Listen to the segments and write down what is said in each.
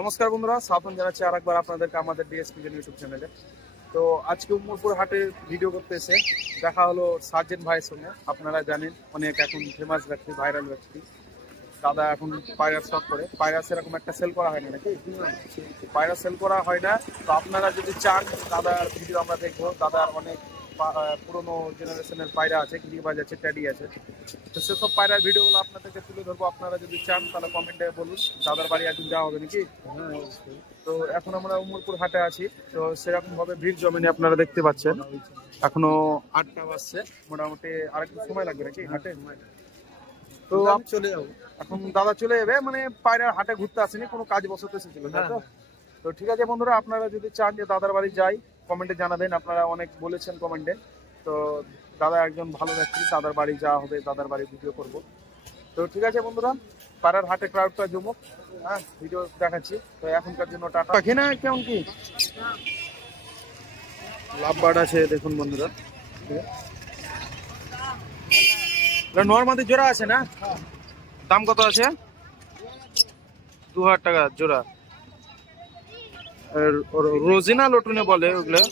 নমস্কার বন্ধুরা, স্বাগত জানাচ্ছি আরেকবার আপনাদেরকে আমাদের ডিএসপি ইউটিউব চ্যানেলে। তো আজকে উম্মরপুর হাটে ভিডিও করতে এসে দেখা হলো সার্জেন্ট ভাইয়ের সঙ্গে। আপনারা জানেন অনেক এখন ফেমাস ব্যক্তি, ভাইরাল ব্যক্তি। দাদা এখন পায়রা শখ করে, পায়রা সেরকম একটা সেল করা হয় না নাকি? পায়রা সেল করা হয় না। তো আপনারা যদি চান দাদার ভিডিও আমরা দেখবো, দাদার অনেক পুরোনো জেনারেশনের পায়রা আছে, গিরিবাজ আছে, ট্যাডি আছে। তো সেসব পায়রার ভিডিওগুলো আপনাদেরকে তুলে ধরবো। আপনারা যদি চান তাহলে কমেন্টে বলুন, দাদার বাড়ি একদিন যাওয়া হবে নাকি? তো এখন আমরা উম্মরপুর হাটে আছি, তো সেরকম ভাবে ভিড় জমেনি আপনারা দেখতে পাচ্ছেন। এখনো 8টা বাজছে, মোটামুটি আরেকটু সময় লাগবে নাকি হাটে? তো চলে যাবো এখন দাদা চলে যাবে, মানে পায়রার হাটে ঘুরতে আসেনি, কোনো কাজ বসতে এসেছিল। তো ঠিক আছে বন্ধুরা, আপনারা যদি চান যে দাদার বাড়ি যাই কমেন্টে জানাবেন। আপনারা অনেক বলেছেন কমেন্টে। তো দাদা একজন ভালো ব্যক্তি, দাদার বাড়ি যাওয়া হবে, দাদার বাড়ি ভিডিও করব। তো ঠিক আছে বন্ধুরা, পাড়ার হাটে ক্রাউডটা জমুক, হ্যাঁ ভিডিও দেখাচ্ছি। তো এখনকার জন্য টাটা। পাখি না কেমন কি লাভ বার্ড আছে দেখুন বন্ধুরা। নর্মাদি জোড়া আছে না? দাম কত আছে? 2000 টাকা জোড়া। রোজিনা লটুনে বলে ওগুলো।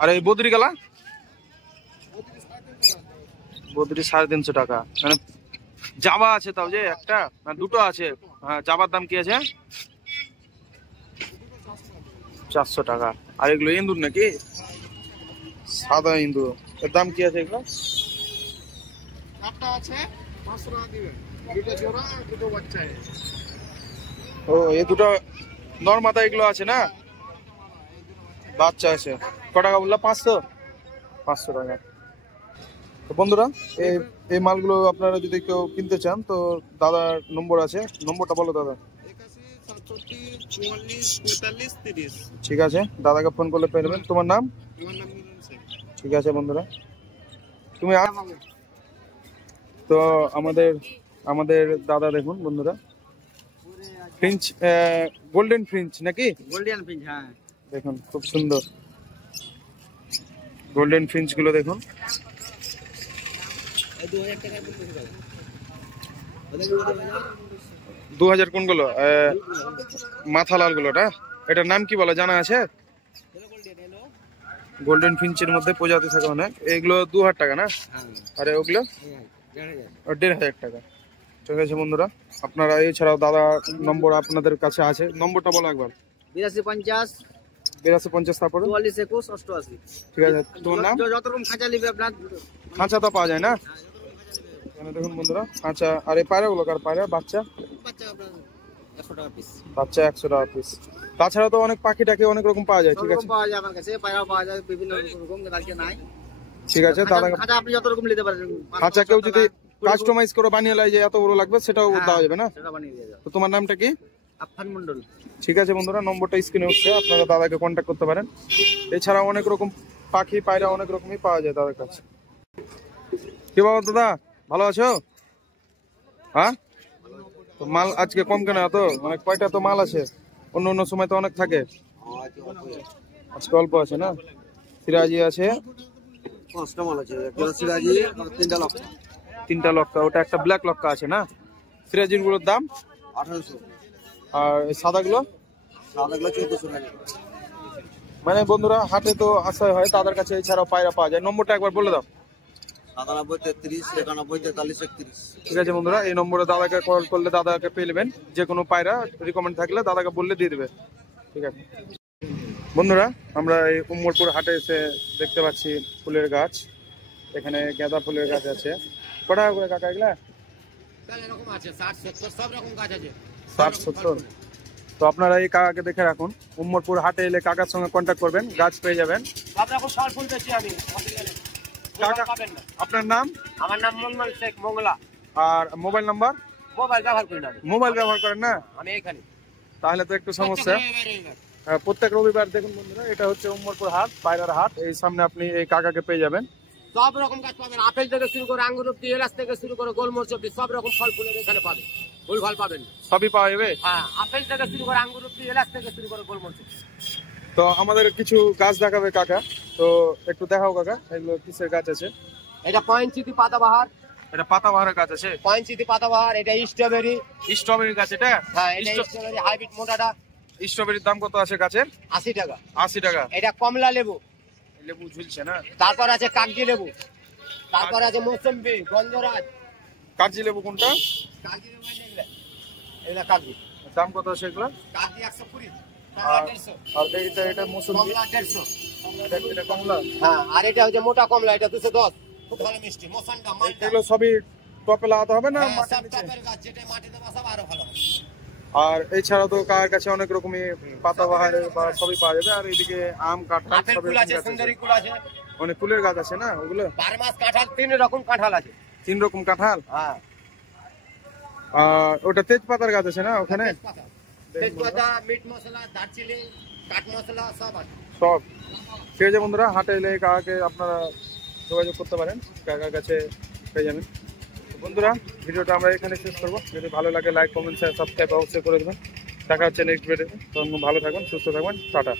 আর এই বদ্রি গালা বদ্রি 350 টাকা। মানে জাবা আছে তাও যে একটা না দুটো আছে? হ্যাঁ, জাবার দাম কি আছে? 400 টাকা। আর এগুলো ইন্দুর নাকি? সাদা ইন্দুর, এর দাম কি আছে এগুলো? ও এই দুটো নর্মাদা এগুলো আছে না? বাচ্চা আছে। ক টাকা বললা? 500 টাকা। তো বন্ধুরা, এই মালগুলো আপনারা যদি কেউ কিনতে চান তো দাদার নম্বর আছে, নম্বরটা বলো দাদা। 81 ঠিক আছে, দাদাকে ফোন করলে পেয়ে নেবেন। তোমার নাম? ঠিক আছে বন্ধুরা, তুমি তো আমাদের দাদা দেখুন বন্ধুরা, ফ্রিঞ্চ, গোল্ডেন ফ্রিঞ্চ নাকি? গোল্ডেন ফিঞ্চ, হ্যাঁ দেখুন খুব সুন্দর গোল্ডেন ফিঞ্চ গুলো দেখুন। 2000 কোনগুলো? মাথা লাল গুলোটা, এটার নাম কি বলে জানা আছে? গোল্ডেন ফিঞ্চের মধ্যে প্রজাতি থাকে অনেক। এগুলো 2000 টাকা না? আরে ওগুলো 1500 টাকা। ঠিক আছে বন্ধুরা, আপনারা এছাড়াও দাদা নম্বর আপনাদের কাছে আছে, নম্বরটা বলো একবার। 8250 তারপরে 442188। ঠিক আছে, তোমার নাম? যত রকম খাঁচা নিবে আপনার, খাঁচা তো পাওয়া যায় না এখানে দেখুন বন্ধুরা, খাঁচা। আর এই পায়রা গুলো কার পায়রা? বাচ্চা বাচ্চা আপনার 100 টাকা পিস। বাচ্চা 100 টাকা পিস। তাছাড়া তো অনেক পাখি টাকি অনেক রকম পাওয়া যায়। ঠিক আছে, পাওয়া যায় আমার কাছে, পায়রা পাওয়া যায় বিভিন্ন রকম, কালকে নাই। ঠিক আছে দাদা, খাঁচা আপনি যত রকম নিতে পারেন। খাঁচা কেউ যদি কাস্টমাইজ করে বানিয়ে লাই যে এত বড় লাগবে, সেটাও দেওয়া যাবে না? সেটা বানিয়ে দেওয়া যাবে। তো তোমার নামটা কি? আফফান মন্ডল। ঠিক আছে বন্ধুরা, নম্বরটা স্ক্রিনে উঠছে, আপনারা দাদাকে কন্ট্যাক্ট করতে পারেন। এছাড়া অনেক রকম পাখি পায়রা অনেক রকমই পাওয়া যায় দাদার কাছে। কি বাবা দাদা, ভালো আছো? হ্যাঁ, তো মাল আজকে কম কেন? এত মানে কয়টা তো মাল আছে? অন্য অন্য সময় তো অনেক থাকে, আজকে অল্প আছে না? সিরাজি আছে 5টা মাল আছে, একটা সিরাজি আর 3টা লক্কা। 3টা লক্কা, ওটা একটা ব্ল্যাক লক্কা আছে না? সিরাজির গুলোর দাম 1800। আর সাদাগুলো? সাদাগুলো 1400 টাকা। মানে বন্ধুরা, হাটে তো আশা হয় দাদার কাছে এছাড়াও পায়রা পাওয়া যায়। নম্বরটা একবার বলে দাও। 97 33 91 43 31। ঠিক আছে বন্ধুরা, এই নম্বরে দাদাকে কল করলে দাদাকে পেয়ে নেবেন। যে কোনো পায়রা রিকমেন্ড থাকলে দাদাকে বললে দিয়ে দেবে। ঠিক আছে বন্ধুরা, আমরা এই উম্মরপুর হাটে এসে দেখতে পাচ্ছি ফুলের গাছ। এখানে গাঁদা ফুলের গাছ আছে। কত টাকা করে কাকা এগুলা? এরকম আছে 60 70 সব রকম গাছ আছে। 60 70। তো আপনারা এই কাকাকে দেখে রাখুন, উম্মরপুর হাটে এলে কাকার সঙ্গে কন্ট্যাক্ট করবেন, গাছ পেয়ে যাবেন। সব রকম ফল ফুল বেশি আমি। কাকা, আপনার নাম? আমার নাম মোহাম্মদ শেখ মঙ্গলা। আর মোবাইল নাম্বার? মোবাইল ব্যবহার করি না, মোবাইল ব্যবহার করেন না? আমি এখানে। তাহলে তো একটু সমস্যা। প্রত্যেক রবিবার দেখুন বন্ধুরা, এটা হচ্ছে উম্মরপুর হাট, পায়রার হাট। এই সামনে আপনি এই কাকাকে পেয়ে যাবেন। সব রকম গাছ পাবেন, আপেল থেকে শুরু করে আঙ্গুর অব্দি, এলাচ থেকে শুরু করে গোলমরিচ অব্দি সব রকম ফল ফুলের এখানে পাবেন। ফুল ফল পাবেন, সবই পাওয়া যাবে। হ্যাঁ, আপেল থেকে শুরু করে আঙ্গুর অব্দি, এলাচ থেকে শুরু করে গোলমরিচ। তো আমাদের কিছু গাছ দেখাবে কাকা, তো একটু দেখাও কাকা, এগুলো কিসের গাছ আছে? এটা 5 ইঞ্চি পাতাবাহার, এটা পাতাবাহারের গাছ আছে, 5 ইঞ্চি পাতাবাহার। এটা স্ট্রবেরি। স্ট্রবেরি গাছ এটা? হ্যাঁ, এটা স্ট্রবেরি হাইব্রিড মোটাটা। স্ট্রবেরির দাম কত আছে গাছের? 80 টাকা। 80 টাকা। এটা কমলা লেবু। লেবু ঝুলছে না? তারপর আছে কাগজি লেবু, তারপর আছে মৌসুম্বি, গন্ধরাজ। কাগজি লেবু কোনটা? কাগজি লেবু এটা কাগজি। দাম কত আছে এগুলো? কাগজি 120, কমলা 150। আর এটা মৌসুমী, কমলা 150। এটা কমলা। হ্যাঁ, আর এটা হচ্ছে মোটা কমলা, এটা 210। খুব ভালো মিষ্টি। মোসান্ডা, মালটা। এগুলো সবই টপে লাগাতে হবে না হ্যাঁ, মাটির সব নিচে? টপের গাছ, যেটা মাটিতে বসাবো আরো ভালো হবে। আর এছাড়া তো কার কাছে অনেক রকমই পাতাবাহার বা সবই পাওয়া যাবে। আর এদিকে আম, কাঁঠাল আপেল সবই কুল আছে, সুন্দরী কুল আছে। অনেক ফুলের গাছ আছে না ওগুলো? 12 মাস কাঁঠাল, 3 রকম কাঁঠাল আছে। 3 রকম কাঁঠাল। হ্যাঁ, আর ওটা তেজপাতার গাছ আছে না ওখানে? তেজপাতা, মিট মশলা, দারচিনি, কাঠ মশলা সব আছে। সব ঠিক আছে বন্ধুরা, হাটে এলে কাকাকে আপনারা যোগাযোগ করতে পারেন, কাকার কাছে পেয়ে যাবেন। তো বন্ধুরা, ভিডিওটা আমরা এখানে শেষ করবো। যদি ভালো লাগে লাইক, কমেন্ট, শেয়ার, সাবস্ক্রাইব অবশ্যই করে দেবেন। দেখা হচ্ছে নেক্সট ভিডিওতে। তখন ভালো থাকবেন, সুস্থ থাকবেন, টাটা।